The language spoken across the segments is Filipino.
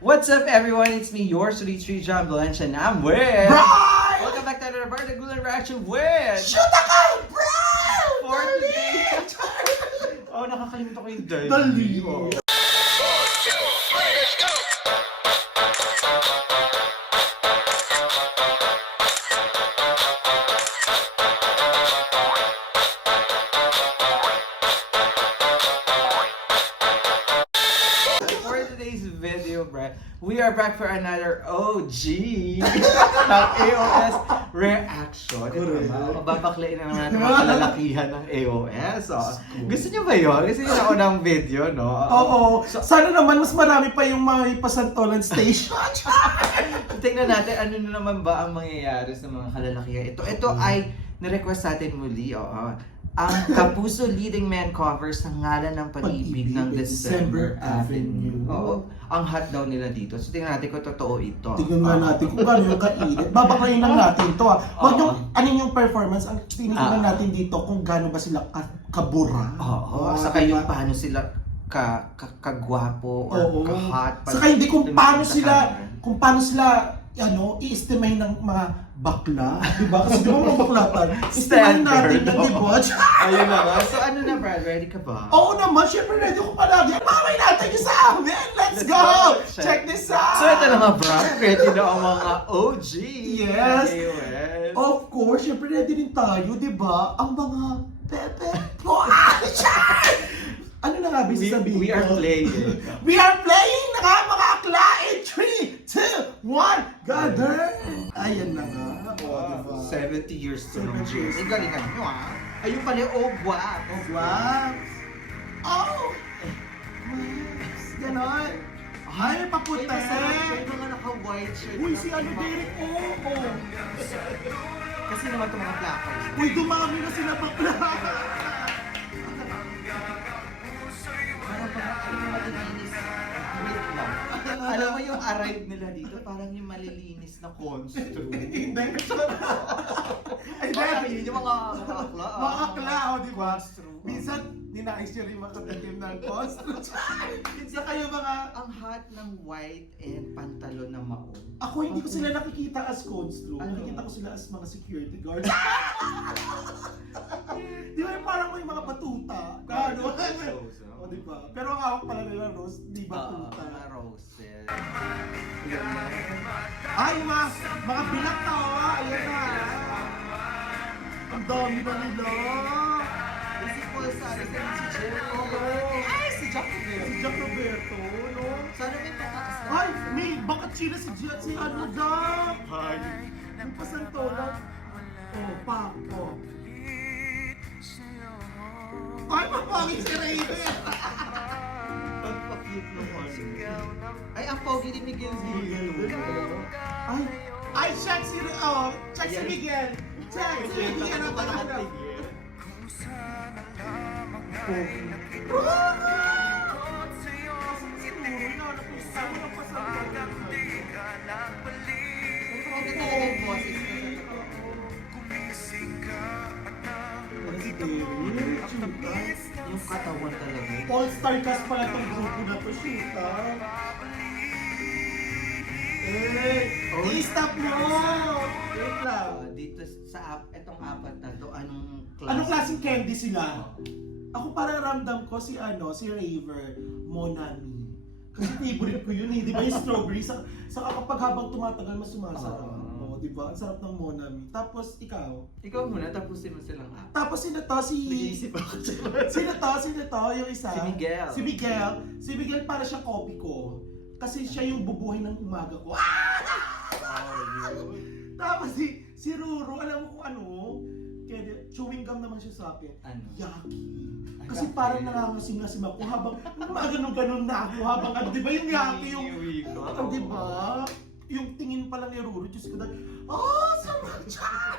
What's up, everyone? It's me, your Sweet Tree John Blanche, and I'm with... Brian! Welcome back to another part of Gulan Reaction with... Shoot ako! Brian! For today... Oh, nakakalimutan ko yung dali. Dali. Oh. For today's video, Brad, we are back for another OG ng AOS reaction. Mababaklain na naman natin mga kalalakihan ng AOS. Oh. Gusto niyo ba yun? Gusto niyo na ako ng video, no? Oo. Sana naman mas marami pa yung mga ipasantolan station. Tingnan natin ano na naman ba ang mangyayari sa mga kalalakihan. Ito ay na-request sa atin muli. Ang Kapuso Leading Man cover sa Ngalan ng Pag-ibig ng December Avenue. Oo. Ang hot daw nila dito. So tingnan natin kung totoo ito. Tingnan nga natin kung gaano yung kainit. Babaklayin lang natin to. Wag yung ano yung performance. Ang tinitingnan natin dito kung gaano ba sila kabura. Oo. Saka yung paano sila kagwapo or ka-hot. Saka hindi kung paano sila i-estimate ng mga bakla, diba? Kasi di ba mga baklatan? Estimate natin yan, diba? Ayun na nga. So ano na, Brad? Ready ka ba? Oo naman, syempre ready ako palagi. Pamay natin yung sa amin! Let's go! Check this out! So ito na nga, Brad. Ready na ang mga OG. Yes. AOS. Of course, syempre ready din tayo, diba? Ang mga pepe. Ano na nga bisa sabihin ko? We are playing. We are playing na nga mga akla in 3, 2, 1, gather! Ayan na nga. Diba? 70 years to ng 70 James. years. Ay, galingan nyo Ayun pala yung guwap. Wow! Oh! Ganon. Ay, paputi! May mga naka-white shirt. Uy, si ano Derek? Oo! Kasi naman itong mga placards. Uy, dumami na sila bakla! Parang malilinis. Wait lang. Alam mo yung arrive nila dito, parang yung malilinis na construct. Hindi. Ay, yung mga akla. Mga akla, di ba? Construct. Minsan, ninais nyo rin makatikim ng construct. Minsan kayo mga... Ang hot ng white and pantalon na maong. Ako hindi ko sila nakikita as construct. Ano? Nakikita ko sila as mga security guard. Di ba yung parang may mga batuta? Ano? O, di ba? Pero ang hawak pala nila, Rose, di batuta. Mga roses. Ay, mga bilat na, oh. Ayan na. Ang dami na nila. Si Paul Sara, si Jerry. Ay, si Jack Roberto. Si Jack Roberto, no? Sana may pataas na. Ay, may bakat sila si Jet, si ano daw. Ay. Yung pasantolan. Oh, pa. Oh. Ay, mapangit si Raven. Pagpakit mo Ay, ang pogi ni Miguel Zito. Ay, check si Miguel. Check si Miguel ang talaga. Yung katawan talaga. All-star cast pala itong grupo na to, shoota. I-stop mo! Wait lang. Dito sa etong apat na to, anong klase? Anong klaseng candy sila? Ako parang ramdam ko si Raver, Monami. Kasi favorite ko yun di ba yung strawberry? Saka kapag habang tumatagal mas sumasarap. Di ba? Ang sarap ng Monami. Tapos ikaw? Ikaw muna, tapusin mo silang apat. Tapos sino to? Nag-iisip ako. Sino to? Yung isa? Si Miguel. Si Miguel para siya copy ko. Kasi siya yung bubuhay ng umaga ko. Tapos si Ruru, alam mo kung ano? Chewing gum naman siya sa akin. Ano? Yaki. Kasi parang nangangasim-ngasim ako habang ganun na ako habang di ba yung yaki yung di ba? Yung tingin pa lang ni Ruru, Diyos ko dahil, sarap siya!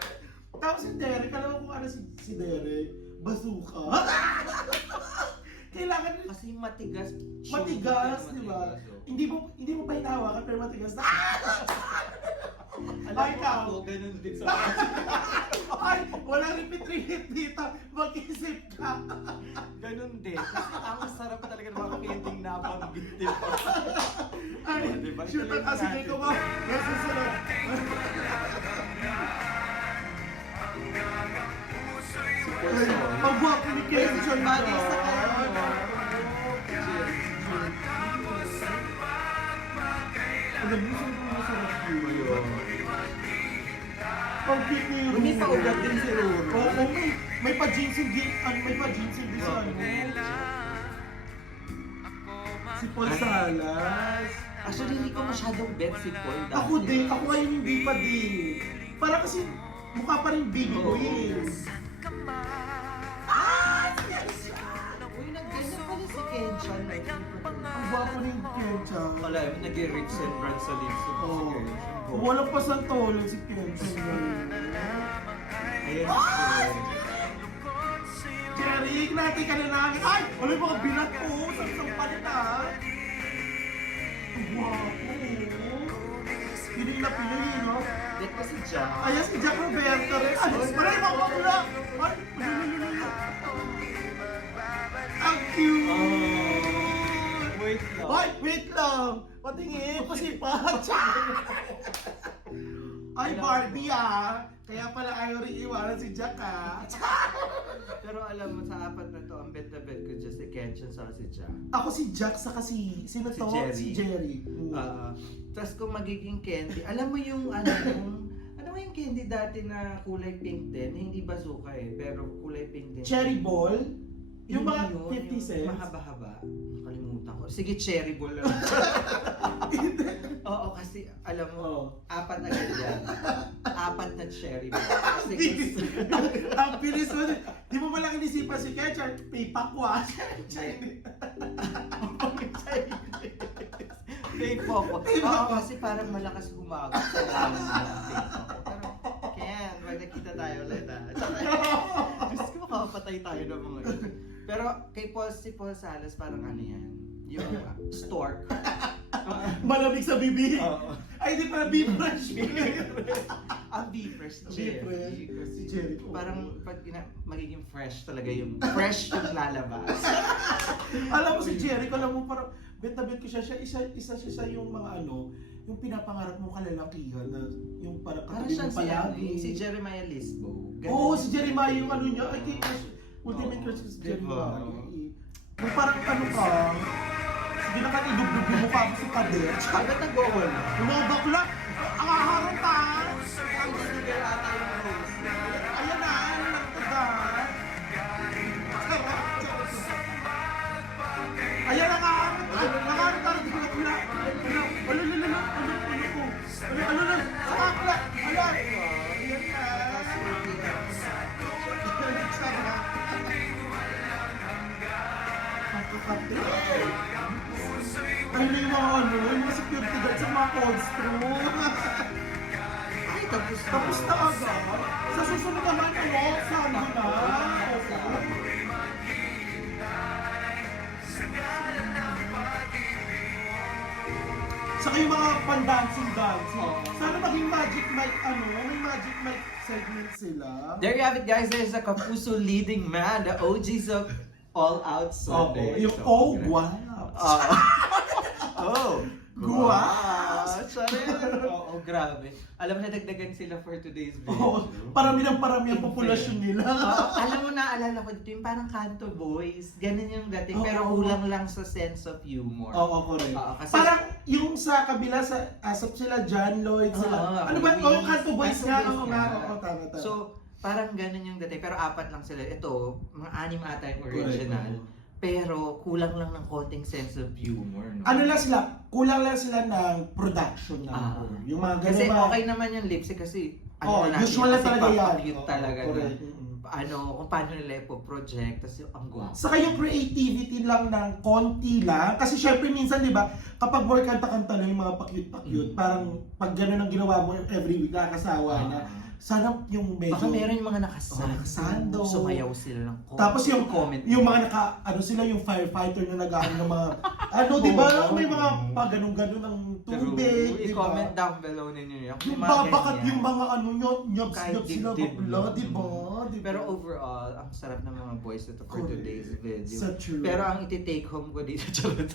Tapos si Derek, alam mo kung ano si Derek? Bazooka. Kailangan kasi matigas, di ba? Hindi mo pa hinahawakan pero matigas. Alam mo ako, ganun din sa Ay, walang repeat dito. Mag-isip ka. Ganun din. Kasi ang sarap talaga ng mga painting na pang-victim. Ay, Diba? Shoot ang kasi kayo ko ba? Nasusunod. Ang guwapo ni Kenson Bagay sa doon. kanya. Alam mo, saan masarap yun? Ang cute ni Ruru. Hindi pa ugat din si Ruru. Oo, may pa-ginseng din. May pa-ginseng din sa ano. Si Paul Salas. Actually, hindi ko masyadong bet si Paul dati. Ako din. Ako ngayon hindi pa din. Para kasi mukha pa rin baby ko yun. Uy, nag-ganyan pala si Kenshan. Ang gwapo ni Kencha. Wala, nag-rips and runs sa lips. Oo. Walang pasantolong si Kencha. Ayan Jerry, natin ka na namin. Ay! Wala yung mga bilat ko. Sa palit ha. Ang gwapo. Piling na piling, no? Bet ko si Jack. Ayan si Jack Roberto rin. Ay, maray mga bakla. Ay, ang cute. Wait lang. Ay, wait lang. Patingin, pasipat. Ay, Barbie ah. Kaya pala ayaw rin iwanan si Jack ah. Pero alam mo, sa apat na to, ang bet na bet ko dyan si Kenshan sa si Jack. Ako si Jack sa kasi, sino Si to? Jerry. Si Jerry. Tapos kung magiging candy, alam mo yung ano mo yung candy dati na kulay pink din, hindi bazooka eh, pero kulay pink din. Cherry ball? Yung mga Yun, 50 cents? Yung mahaba-haba. Kalimutan ko. Sige, cherry ball lang. Oo, kasi alam mo, Oo. apat agad yan. Apat na cherry ball. Kasi Ang bilis mo. Di mo malang inisipan si Ketchup, pay pakwa. Pay Poco. Oo, kasi parang malakas humagod sa dami ng Pay Poco. Pero, Ken, pag nakita tayo ulit ah. Diyos ko, makapatay tayo ng mga ito. Pero kay Paul, si Paul Salas, parang ano yan? Yung stork. Malamig sa bibig. Oo. Ay, di pala beef fresh. Ang beefers, Beef Jerry. fresh. Si Jerry. Parang pag magiging fresh talaga yung fresh yung lalabas. Alam mo si Jerry, alam mo parang bet na bet ko siya, isa siya sa yung mga ano, yung pinapangarap mong kalalakihan na yung parang Parang katabi siya mo si, palagi. si Jeremiah Lisbo. Oo, si Jeremiah yung ano niya, I think ultimate crush ko si Diba? Jeremiah. Yung parang ano ka, sige na ka idugdug yung mukha mo sa pader. Ay, ba't nag-goal? Yung mga bakla, ang aharong ka! Ang sinigay ata yung rose. Ayan na, ano lang taga. Ayan na nga, nangarap ka rin yung bakla. Ano ko? Ano na, sa bakla, ala. Ayan na. Pagkakapit. Ay, may mga ano, yung mga security guard sa mga cold Ay, tapos na. Tapos na agad. Sa susunod naman, ano, saan mo na? Saka yung mga pan-dancing. Sana maging magic mic, ano, may magic mic segment sila. There you have it, guys. There's a Kapuso leading man, the OGs of All Out Sunday. Yung So, oh, grabe. wow. Oh, Guwas! Oo, grabe. Alam mo, nadagdagan sila for today's video. Oo, parami ng ang populasyon nila. Alam mo, naalala ko dito yung parang Kanto Boys. Ganun yung dating, pero Oo. kulang lang sa sense of humor. Oo, correct. Oo, kasi- Parang yung sa kabila, sa asap sila, John Lloyd, sila. Ano ba? Luis, Oh, Kanto Boys nga. Kanto Oo Boys nga. nga. Oo, tama. So, parang ganun yung dating, pero apat lang sila. Ito, mga anim ata yung original. Correct. Pero kulang lang ng konting sense of humor. No? Ano lang sila, kulang lang sila ng production na. Yung mga ganun Kasi ba? okay naman yung lipstick kasi Oh, natin, usual na kasi talaga yan. papakute Oo, talaga correct. na ano, kung paano nila ipo-project, tapos yung ang gwapo. Saka yung creativity lang ng konti lang. Kasi syempre minsan, di ba, kapag more kanta-kanta lang yung mga pa-cute, parang pag gano'n ang ginawa mo every week, nakakasawa na. Sana yung medyo... Baka meron yung mga nakasando. nakasando. Sumayaw sila ng comment. Tapos yung comment. yung mga ano sila yung firefighter na nag-aano ng mga ano, di ba? Oo. May mga pa ganun-ganun ng tubig, True. di I-comment ba? down below ninyo yun. Kung Yung may mga babakat ganyan. yung mga ano nyo, nyobs Kahit sila dibdib, bakla, no? di ba? Di ba? Pero overall, ang sarap ng mga boys ito for Correct. today's video. Sa true. Pero ang iti-take home ko dito, charot.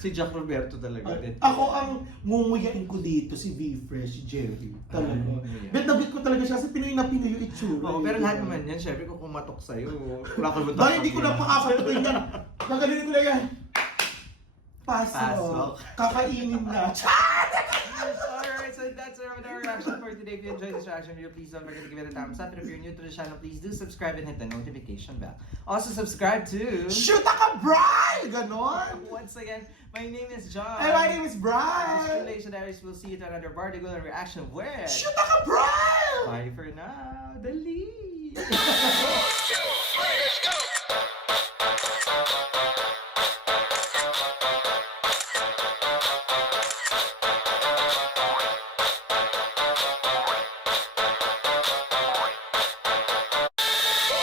Si Jack Roberto talaga. Ako ang ngunguyain ko dito, si V-Fresh, si Jerry. Talaga. yeah. Bet na bet ko talaga siya, kasi Pinoy na Pinoy yung itsura. Oo, pero lahat naman yan, syempre kung kumatok sa'yo, wala ka naman Dahil hindi ko na pakakatuloy yan. Gagaling ko na yan. Pasok. Pasok. Kakainin na. Alright, so that's our reaction for today. If you enjoyed this reaction video, please don't forget to give it a thumbs up. And if you're new to the channel, please do subscribe and hit the notification bell. Also subscribe to... Shoot ka, Brian! Ganon. Once again, my name is John. And my name is This is Brian. Relation Diaries. We'll see you to another Bardigal and reaction with... Shoot ka, Brian! Bye for now. Dali! Let's go.